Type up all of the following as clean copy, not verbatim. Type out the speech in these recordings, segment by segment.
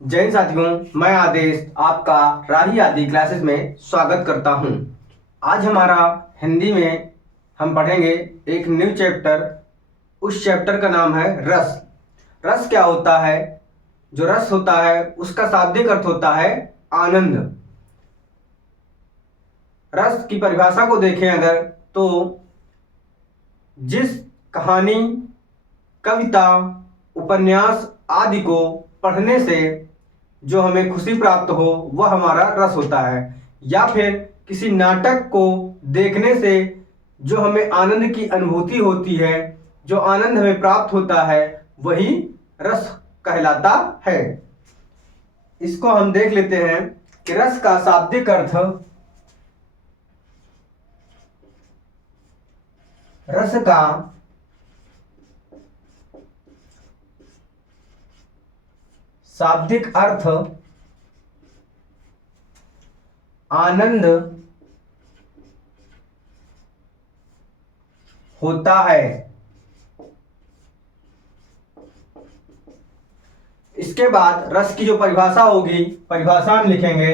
जय हिंद साथियों, मैं आदेश आपका राही आदि क्लासेस में स्वागत करता हूं। आज हमारा हिंदी में हम पढ़ेंगे एक न्यू चैप्टर। उस चैप्टर का नाम है रस। रस क्या होता है? जो रस होता है उसका शाब्दिक अर्थ होता है आनंद। रस की परिभाषा को देखें अगर तो जिस कहानी, कविता, उपन्यास आदि को पढ़ने से जो हमें खुशी प्राप्त हो वह हमारा रस होता है, या फिर किसी नाटक को देखने से जो हमें आनंद की अनुभूति होती है, जो आनंद हमें प्राप्त होता है, वही रस कहलाता है। इसको हम देख लेते हैं कि रस का शाब्दिक अर्थ, रस का शाब्दिक अर्थ आनंद होता है। इसके बाद रस की जो परिभाषा होगी, परिभाषा हम लिखेंगे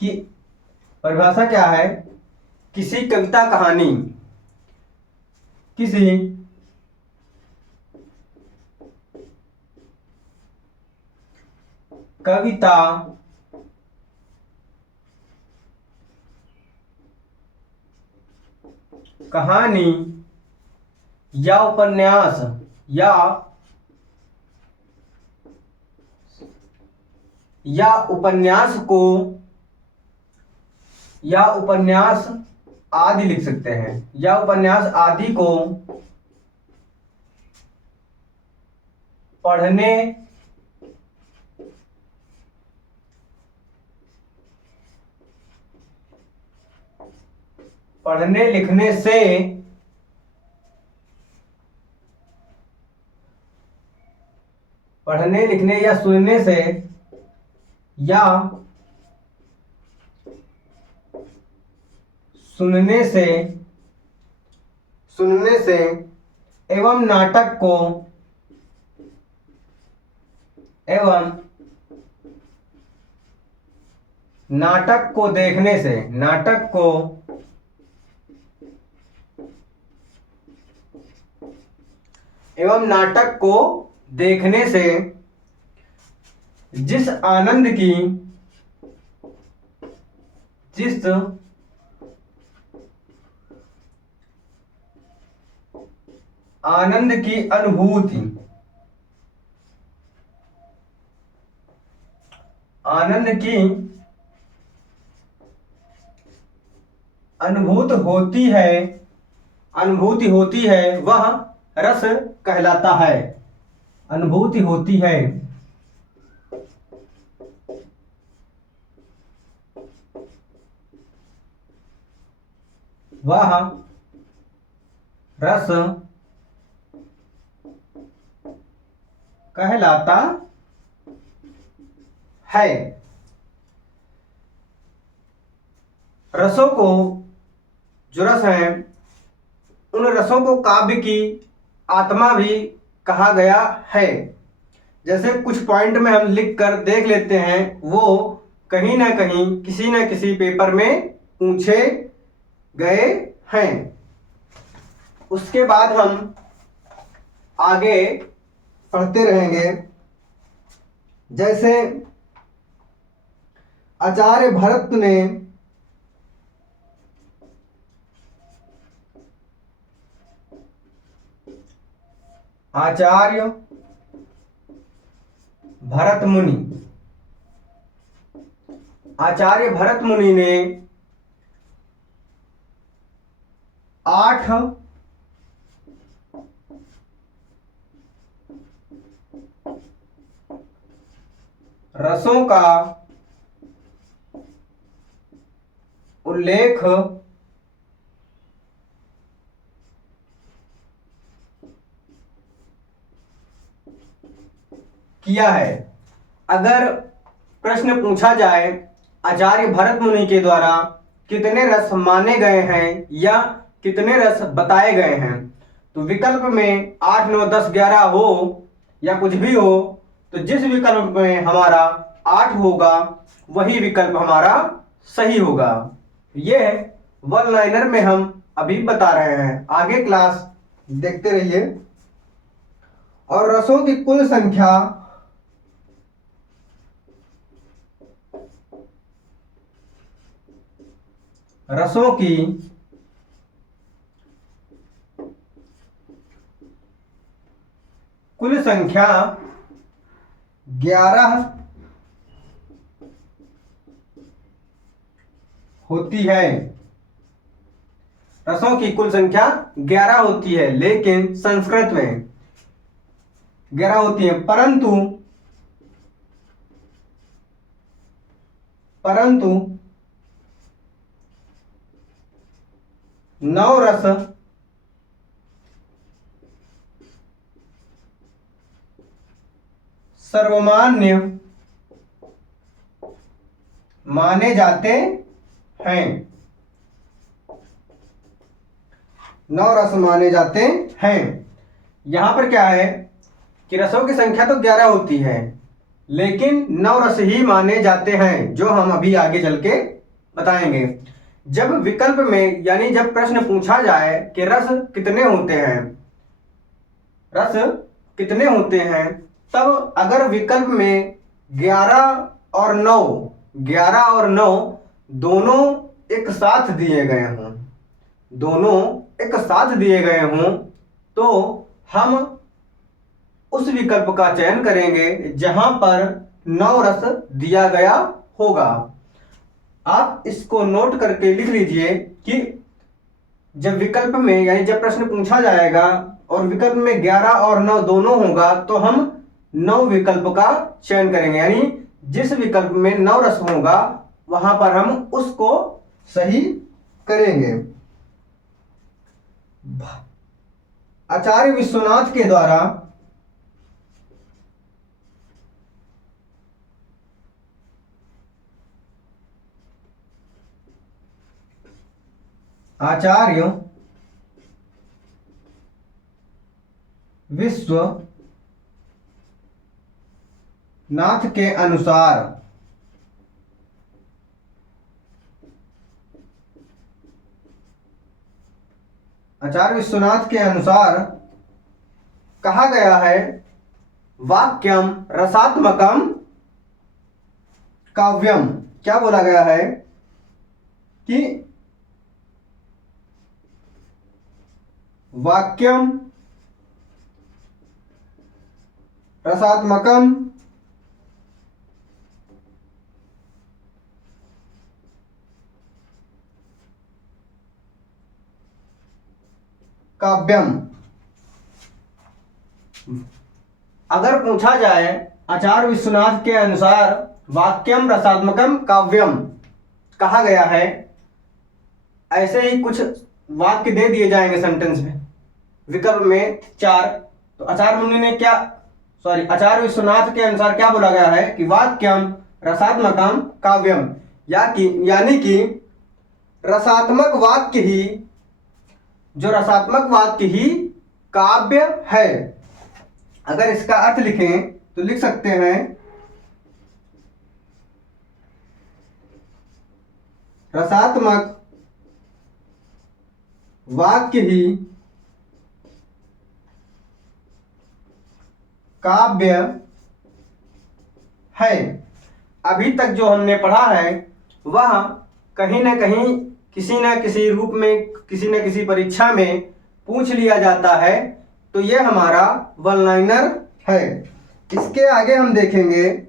कि परिभाषा क्या है? किसी कविता, कहानी, किसी कविता, कहानी या उपन्यास या उपन्यास आदि लिख सकते हैं, या उपन्यास आदि को पढ़ने लिखने से पढ़ने लिखने या सुनने से या सुनने से एवं नाटक को देखने से, नाटक को देखने से जिस आनंद की अनुभूति होती है वह रस कहलाता है। अनुभूति होती है वह रस कहलाता है। रसों को, जो रस हैं, उन रसों को काव्य की आत्मा भी कहा गया है। जैसे कुछ पॉइंट में हम लिख कर देख लेते हैं, वो कहीं ना कहीं किसी न किसी पेपर में पूछे गए हैं। उसके बाद हम आगे पढ़ते रहेंगे। जैसे आचार्य भरत मुनि ने 8 रसों का उल्लेख किया है। अगर प्रश्न पूछा जाए आचार्य भरत मुनि के द्वारा कितने रस माने गए हैं या कितने रस बताए गए हैं, तो विकल्प में 8 9 10 11 हो या कुछ भी हो, तो जिस विकल्प में हमारा 8 होगा वही विकल्प हमारा सही होगा। यह वन लाइनर में हम अभी बता रहे हैं, आगे क्लास देखते रहिए। और रसों की कुल संख्या रसों की कुल संख्या 11 होती है। रसों की कुल संख्या 11 होती है, लेकिन संस्कृत में 11 होती है, परंतु 9 रस सर्वमान्य माने जाते हैं। 9 रस माने जाते हैं। यहां पर क्या है कि रसों की संख्या तो 11 होती है, लेकिन 9 रस ही माने जाते हैं, जो हम अभी आगे चल के बताएंगे। जब विकल्प में यानी जब प्रश्न पूछा जाए कि रस कितने होते हैं, रस कितने होते हैं, तब अगर विकल्प में 11 और 9 दोनों एक साथ दिए गए हों, तो हम उस विकल्प का चयन करेंगे जहां पर 9 रस दिया गया होगा। आप इसको नोट करके लिख लीजिए कि जब विकल्प में यानी जब प्रश्न पूछा जाएगा और विकल्प में 11 और 9 दोनों होगा, तो हम 9 विकल्प का चयन करेंगे, यानी जिस विकल्प में 9 रस होगा वहां पर हम उसको सही करेंगे। आचार्य विश्वनाथ के द्वारा आचार्य विश्वनाथ के अनुसार कहा गया है वाक्यम रसात्मकम काव्यम। क्या बोला गया है कि वाक्यम रसात्मकम काव्यम। अगर पूछा जाए आचार्य विश्वनाथ के अनुसार वाक्यम रसात्मकम काव्यम कहा गया है, ऐसे ही कुछ वाक्य दे दिए जाएंगे सेंटेंस में, विकल्प में 4, तो आचार्य विश्वनाथ के अनुसार क्या बोला गया है कि वाक्यम रसात्मकम काव्यम, यानी कि रसात्मक वाक्य ही काव्य है। अगर इसका अर्थ लिखें तो लिख सकते हैं रसात्मक वाक्य ही काव्य है। अभी तक जो हमने पढ़ा है वह कहीं ना कहीं किसी न किसी रूप में किसी न किसी परीक्षा में पूछ लिया जाता है, तो यह हमारा वन लाइनर है। इसके आगे हम देखेंगे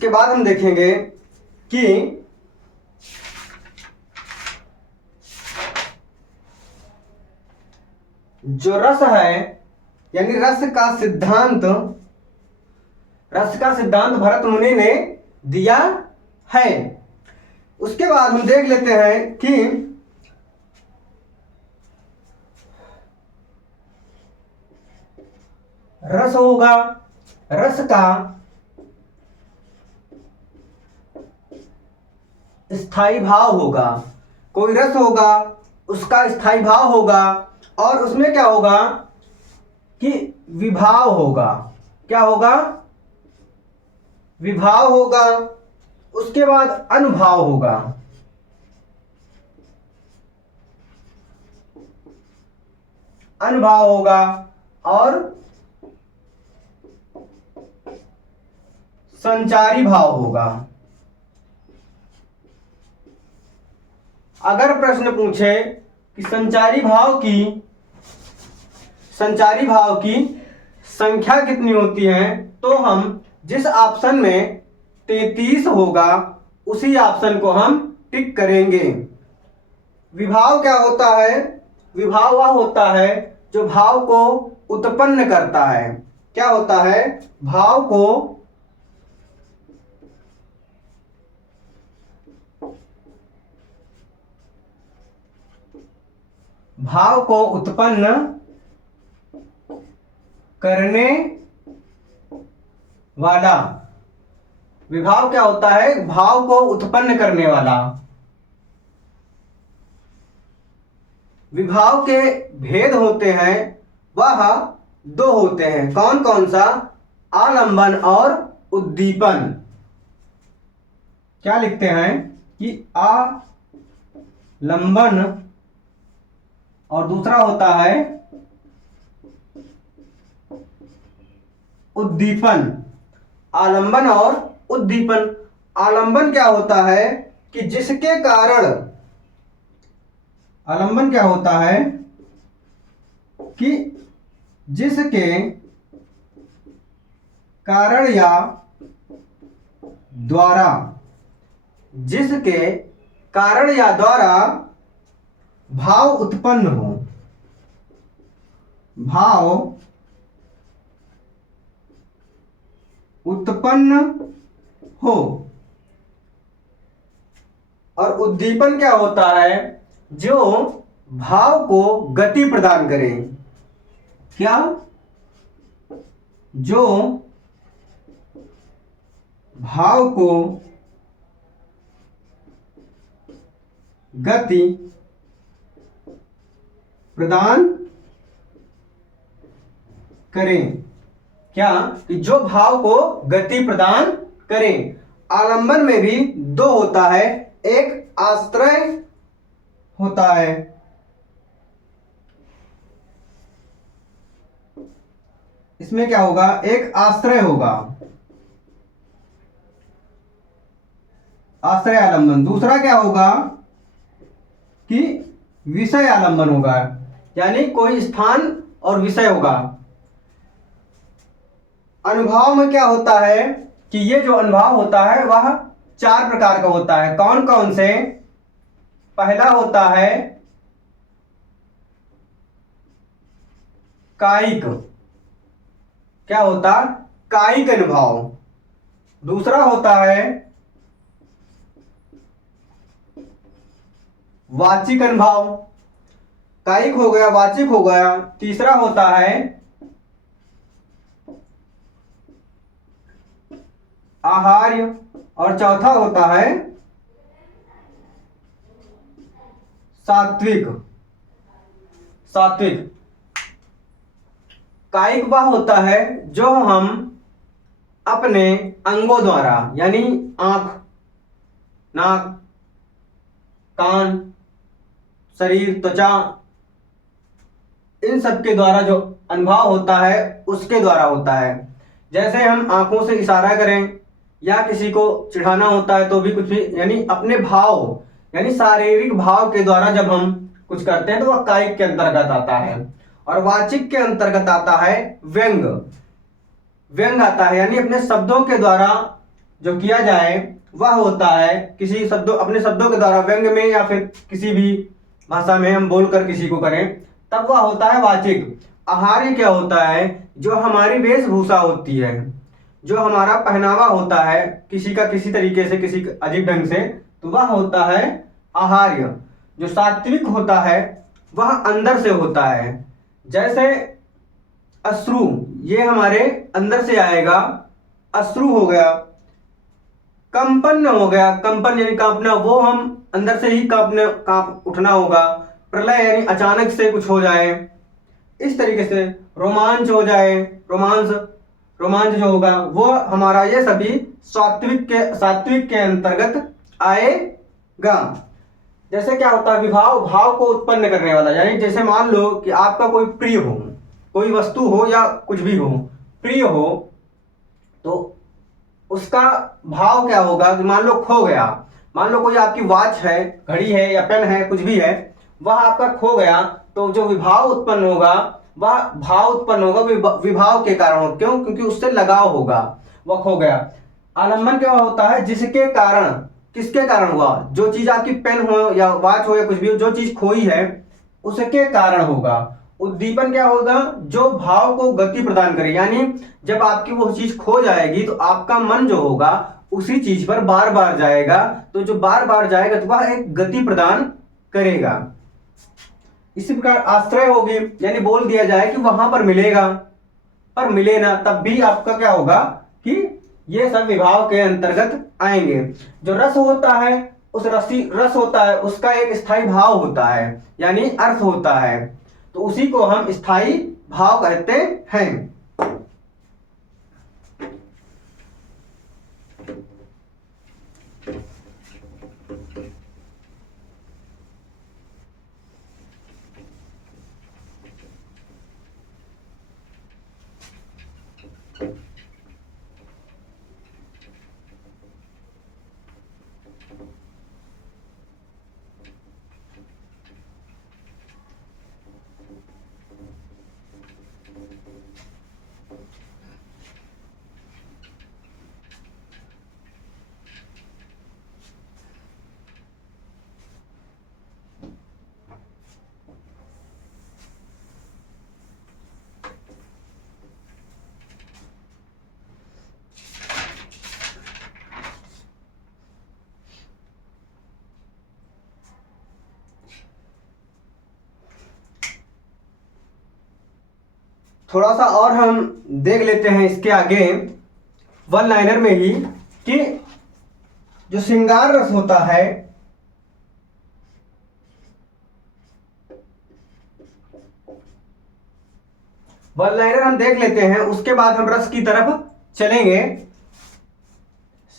इसके बाद हम देखेंगे कि जो रस है यानी रस का सिद्धांत भरत मुनि ने दिया है। उसके बाद हम देख लेते हैं कि रस होगा, रस का स्थायी भाव होगा। कोई रस होगा, उसका स्थायी भाव होगा और उसमें क्या होगा कि विभाव होगा। क्या होगा? विभाव होगा। उसके बाद अनुभाव होगा। अनुभाव होगा और संचारी भाव होगा। अगर प्रश्न पूछे कि संचारी भाव की संख्या कितनी होती है, तो हम जिस ऑप्शन में 33 होगा उसी ऑप्शन को हम टिक करेंगे। विभाव क्या होता है? विभाव वह होता है जो भाव को उत्पन्न करता है। क्या होता है? भाव को उत्पन्न करने वाला। विभाव क्या होता है? भाव को उत्पन्न करने वाला। विभाव के भेद होते हैं, वह दो होते हैं। कौन कौन सा? आलंबन और उद्दीपन। क्या लिखते हैं कि आलंबन और दूसरा होता है उद्दीपन। आलंबन और उद्दीपन। आलंबन क्या होता है कि जिसके कारण, आलंबन क्या होता है कि जिसके कारण या द्वारा, जिसके कारण या द्वारा भाव उत्पन्न हो। भाव उत्पन्न हो। और उद्दीपन क्या होता है? जो भाव को गति प्रदान करे। क्या? जो भाव को गति प्रदान करें। क्या? कि जो भाव को गति प्रदान करें। आलंबन में भी दो होता है, एक आश्रय होता है। इसमें क्या होगा? एक आश्रय होगा, आश्रय आलंबन। दूसरा क्या होगा कि विषय आलंबन होगा, यानी कोई स्थान और विषय होगा। अनुभाव में क्या होता है कि ये जो अनुभाव होता है वह 4 प्रकार का होता है। कौन कौन से? पहला होता है कायिक। क्या होता? कायिक अनुभाव। दूसरा होता है वाचिक अनुभाव। कायिक हो गया, वाचिक हो गया। तीसरा होता है आहार्य और चौथा होता है सात्विक। कायिक वह होता है जो हम अपने अंगों द्वारा, यानी आंख, नाक, कान, शरीर, त्वचा, इन सब के द्वारा जो अनुभव होता है उसके द्वारा होता है। जैसे हम आंखों से इशारा करें या किसी को चिढ़ाना होता है तो भी कुछ भी, यानी अपने भाव, यानी शारीरिक भाव के द्वारा जब हम कुछ करते हैं तो वह कायिक के अंतर्गत आता है। और वाचिक के अंतर्गत आता है व्यंग। व्यंग आता है, यानी अपने शब्दों के द्वारा जो किया जाए वह होता है किसी शब्दों अपने शब्दों के द्वारा व्यंग्य में या फिर किसी भी भाषा में हम बोलकर किसी को करें, तब वह होता है वाचिक। आहार्य क्या होता है? जो हमारी वेशभूषा होती है, जो हमारा पहनावा होता है किसी का किसी तरीके से, किसी अजीब ढंग से, तो वह होता है आहार्य। जो सात्विक होता है वह अंदर से होता है। जैसे अश्रु, ये हमारे अंदर से आएगा, अश्रु हो गया। कंपन हो गया, कंपन यानी कांपना, वो हम अंदर से ही कांप उठना होगा। प्रलय यानी अचानक से कुछ हो जाए, इस तरीके से। रोमांच हो जाए, रोमांच जो होगा वो हमारा, ये सभी सात्विक के अंतर्गत आएगा। जैसे क्या होता है? विभाव, भाव को उत्पन्न करने वाला, यानी जैसे मान लो कि आपका कोई प्रिय हो, कोई वस्तु हो या कुछ भी हो, प्रिय हो, तो उसका भाव क्या होगा कि मान लो खो गया, मान लो कोई आपकी वॉच है, घड़ी है या पेन है, कुछ भी है, वह आपका खो गया, तो जो विभाव उत्पन्न होगा वह भाव उत्पन्न होगा विभाव के कारण। क्यों? क्योंकि उससे लगाव होगा, वह खो गया। आलंबन क्या होता है? जिसके कारण, किसके कारण हुआ? जो चीज आपकी पेन हो या वॉच हो या कुछ भी हो, जो चीज खोई है उसके कारण होगा। उद्दीपन क्या होगा? जो भाव को गति प्रदान करे, यानी जब आपकी वो चीज खो जाएगी तो आपका मन जो होगा उसी चीज पर बार बार जाएगा, तो जो बार बार जाएगा तो वह एक गति प्रदान करेगा। इसी प्रकार आश्रय होगी, यानी बोल दिया जाए कि वहां पर मिलेगा, पर मिले ना, तब भी आपका क्या होगा कि ये सब विभाव के अंतर्गत आएंगे। जो रस होता है, उस रस होता है, उसका एक स्थायी भाव होता है, यानी अर्थ होता है, तो उसी को हम स्थायी भाव कहते हैं। थोड़ा सा और हम देख लेते हैं इसके आगे वन लाइनर में ही, कि जो श्रृंगार रस होता है, वन लाइनर हम देख लेते हैं, उसके बाद हम रस की तरफ चलेंगे।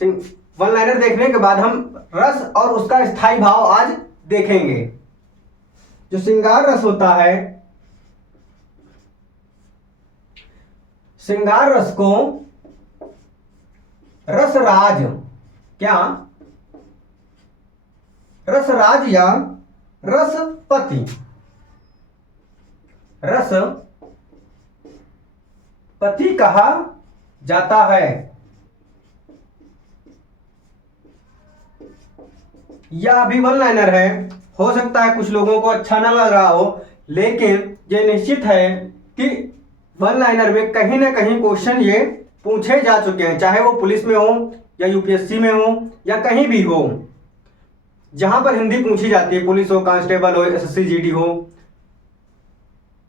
वन लाइनर देखने के बाद हम रस और उसका स्थायी भाव आज देखेंगे। जो श्रृंगार रस होता है, श्रृंगार रस को रसराज, क्या रसराज या रसपति, रसपति कहा जाता है। यह अभी वन लाइनर है, हो सकता है कुछ लोगों को अच्छा ना लग रहा हो, लेकिन ये निश्चित है कि वन लाइनर में कहीं ना कहीं क्वेश्चन ये पूछे जा चुके हैं, चाहे वो पुलिस में हो या यूपीएससी में हो या कहीं भी हो, जहां पर हिंदी पूछी जाती है, पुलिस हो, कांस्टेबल हो, एसएससी जीडी हो,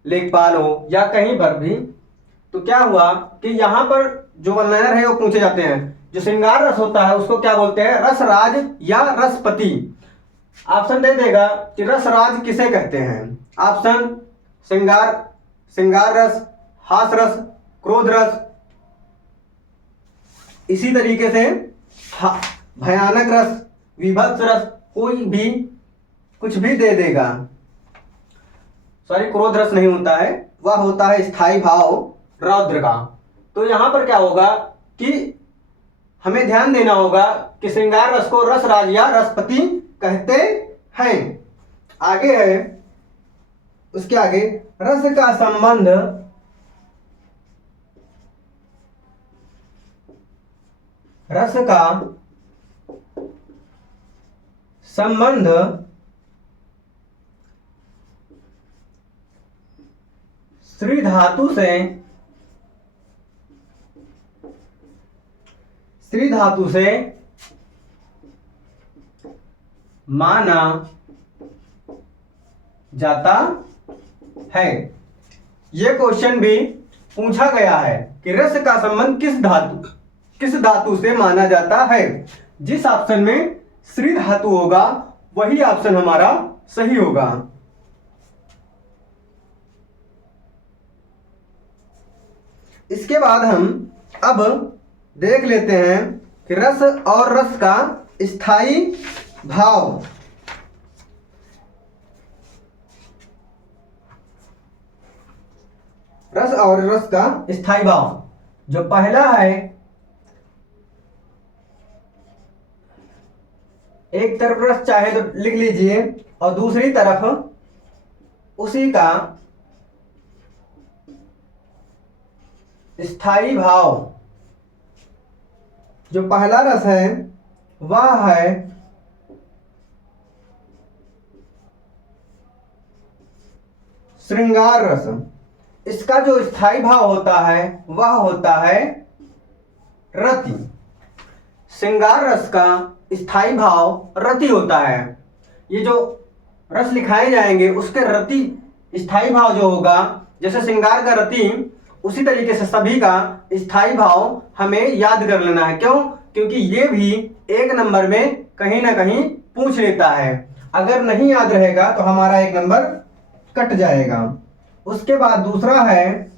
लेखपाल हो या कहीं पर भी, तो क्या हुआ कि यहाँ पर जो वन लाइनर है वो पूछे जाते हैं। जो श्रृंगार रस होता है उसको क्या बोलते हैं? रसराज या रसपति। ऑप्शन दे देगा कि रसराज किसे कहते हैं। ऑप्शन श्रृंगार रस, हास रस, क्रोध रस, इसी तरीके से भयानक रस, विभत्स रस, कोई भी कुछ भी दे देगा। सॉरी, क्रोध रस नहीं होता है, वह होता है स्थायी भाव रौद्र का। तो यहां पर क्या होगा कि हमें ध्यान देना होगा कि श्रृंगार रस को रसराज या रसपति कहते हैं। आगे है, उसके आगे रस का संबंध रस का संबंध स्त्री धातु से माना जाता है। यह क्वेश्चन भी पूछा गया है कि रस का संबंध किस धातु से माना जाता है। जिस ऑप्शन में स्त्री धातु होगा वही ऑप्शन हमारा सही होगा। इसके बाद हम अब देख लेते हैं कि रस और रस का स्थायी भाव। रस और रस का स्थायी भाव, जो पहला है, एक तरफ रस चाहे तो लिख लीजिए और दूसरी तरफ उसी का स्थायी भाव। जो पहला रस है वह है श्रृंगार रस। इसका जो स्थायी भाव होता है वह होता है रति। श्रृंगार रस का स्थायी भाव रति होता है। ये जो रस लिखाए जाएंगे उसके रति स्थायी भाव जो होगा, जैसे श्रृंगार का रति, उसी तरीके से सभी का स्थायी भाव हमें याद कर लेना है। क्यों? क्योंकि ये भी एक नंबर में कहीं ना कहीं पूछ लेता है। अगर नहीं याद रहेगा तो हमारा एक नंबर कट जाएगा। उसके बाद दूसरा है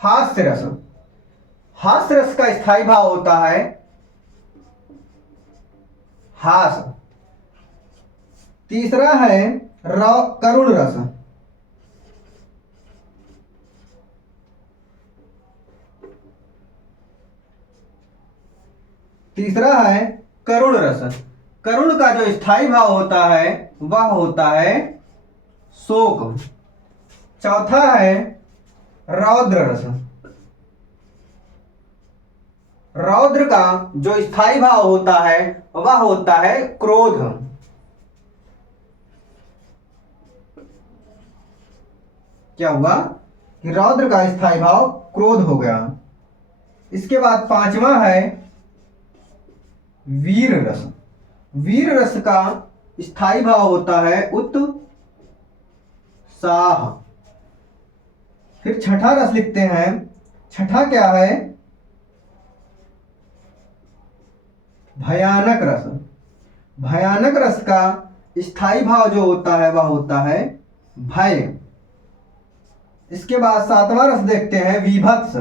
हास्य रस। हास्य रस का स्थायी भाव होता है हास। तीसरा है करुण रस। तीसरा है करुण रस। करुण का जो स्थायी भाव होता है वह होता है शोक। चौथा है रौद्र रस। रौद्र का जो स्थायी भाव होता है वह होता है क्रोध। क्या हुआ कि रौद्र का स्थायी भाव क्रोध हो गया। इसके बाद पांचवा है वीर रस। वीर रस का स्थायी भाव होता है उत्साह। फिर छठा रस लिखते हैं। छठा क्या है? भयानक रस। भयानक रस का स्थायी भाव जो होता है वह होता है भय। इसके बाद सातवां रस देखते हैं, विभत्स।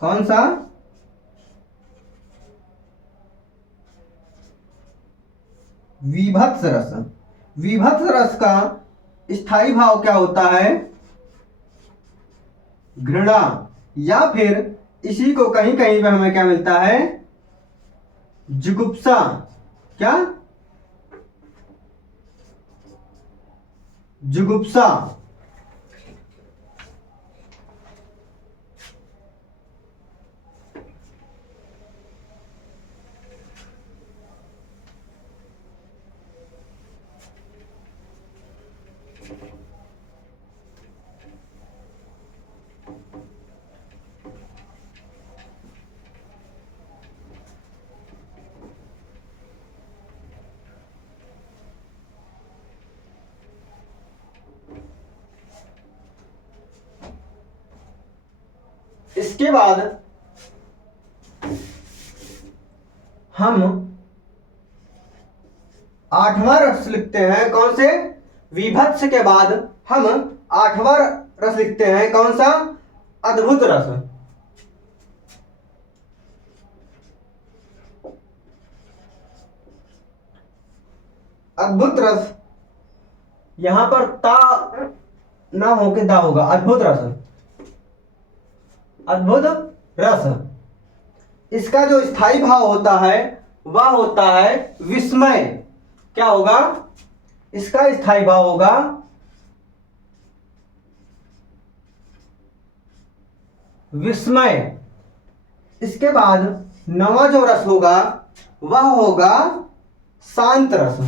कौन सा? विभत्स रस। विभत्स रस का स्थायी भाव क्या होता है? घृणा। या फिर इसी को कहीं कहीं पे हमें क्या मिलता है? जुगुप्सा। क्या? जुगुप्सा। इसके बाद हम आठवां रस लिखते हैं। कौन से? विभत्स के बाद हम आठवां रस लिखते हैं। कौन सा? अद्भुत रस। अद्भुत रस, यहां पर ता ना होके दा होगा। अद्भुत रस। अद्भुत रस, इसका जो स्थायी भाव होता है वह होता है विस्मय। क्या होगा? इसका स्थायी भाव होगा विस्मय। इसके बाद नवा जो रस होगा वह होगा शांत रस।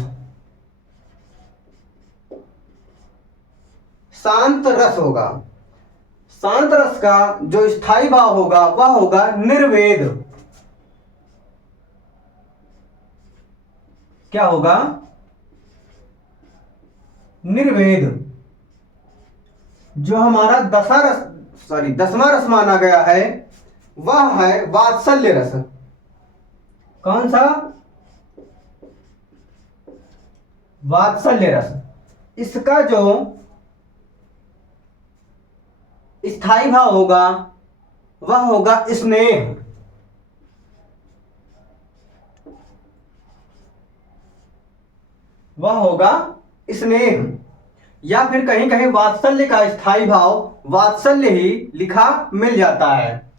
शांत रस होगा। शांत रस का जो स्थायी भाव होगा वह होगा निर्वेद। क्या होगा? निर्वेद। जो हमारा दसवां रस माना गया है वह है वात्सल्य रस। कौन सा? वात्सल्य रस। इसका जो स्थायी भाव होगा वह होगा स्नेह। वह होगा स्नेह, या फिर कहीं कहीं वात्सल्य का स्थायी भाव वात्सल्य ही लिखा मिल जाता है।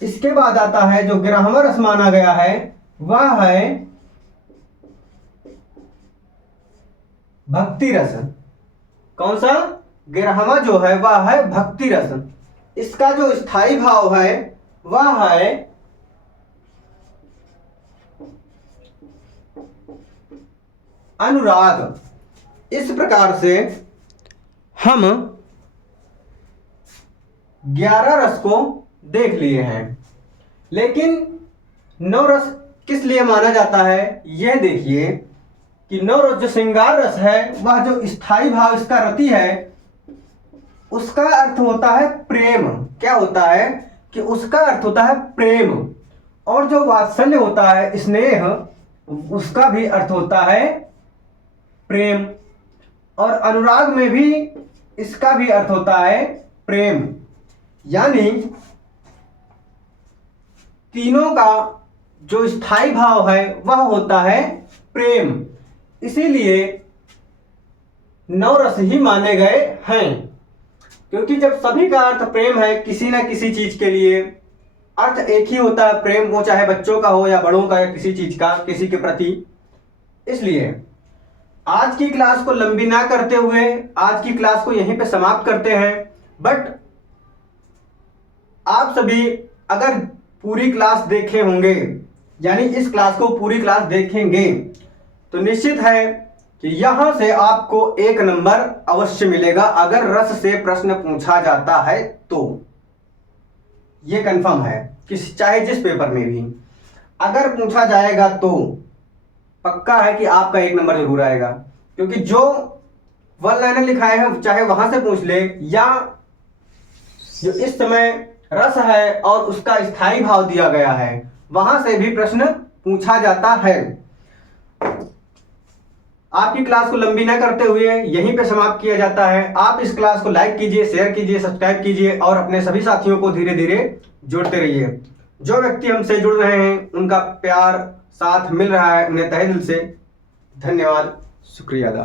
इसके बाद आता है जो 11वां रस माना गया है वह है भक्ति रस। कौन सा? 11वां जो है वह है भक्ति रस। इसका जो स्थायी भाव है वह है अनुराग। इस प्रकार से हम 11 रस को देख लिए हैं। लेकिन 9 रस किस लिए माना जाता है यह देखिए कि 9 रस जो श्रृंगार रस है वह जो स्थायी भाव इसका रति है उसका अर्थ होता है प्रेम। क्या होता है? कि उसका अर्थ होता है प्रेम। और जो वात्सल्य होता है स्नेह उसका भी अर्थ होता है प्रेम। और अनुराग में भी इसका भी अर्थ होता है प्रेम। यानी तीनों का जो स्थायी भाव है वह होता है प्रेम। इसीलिए 9 रस ही माने गए हैं, क्योंकि जब सभी का अर्थ प्रेम है किसी ना किसी चीज के लिए, अर्थ एक ही होता है प्रेम, वो चाहे बच्चों का हो या बड़ों का या किसी चीज का किसी के प्रति। इसलिए आज की क्लास को लंबी ना करते हुए आज की क्लास को यहीं पे समाप्त करते हैं। बट आप सभी अगर पूरी क्लास देखे होंगे, यानी इस क्लास को पूरी क्लास देखेंगे, तो निश्चित है कि यहां से आपको 1 नंबर अवश्य मिलेगा अगर रस से प्रश्न पूछा जाता है तो। यह कंफर्म है कि चाहे जिस पेपर में भी अगर पूछा जाएगा तो पक्का है कि आपका 1 नंबर जरूर आएगा। क्योंकि जो 1 लाइनर लिखाए हैं चाहे वहां से पूछ ले, या जो इस समय रस है और उसका स्थायी भाव दिया गया है वहां से भी प्रश्न पूछा जाता है। आपकी क्लास को लंबी ना करते हुए यहीं पे समाप्त किया जाता है। आप इस क्लास को लाइक कीजिए, शेयर कीजिए, सब्सक्राइब कीजिए और अपने सभी साथियों को धीरे धीरे जोड़ते रहिए। जो व्यक्ति हमसे जुड़ रहे हैं उनका प्यार साथ मिल रहा है, उन्हें तहे दिल से धन्यवाद, शुक्रिया अदा।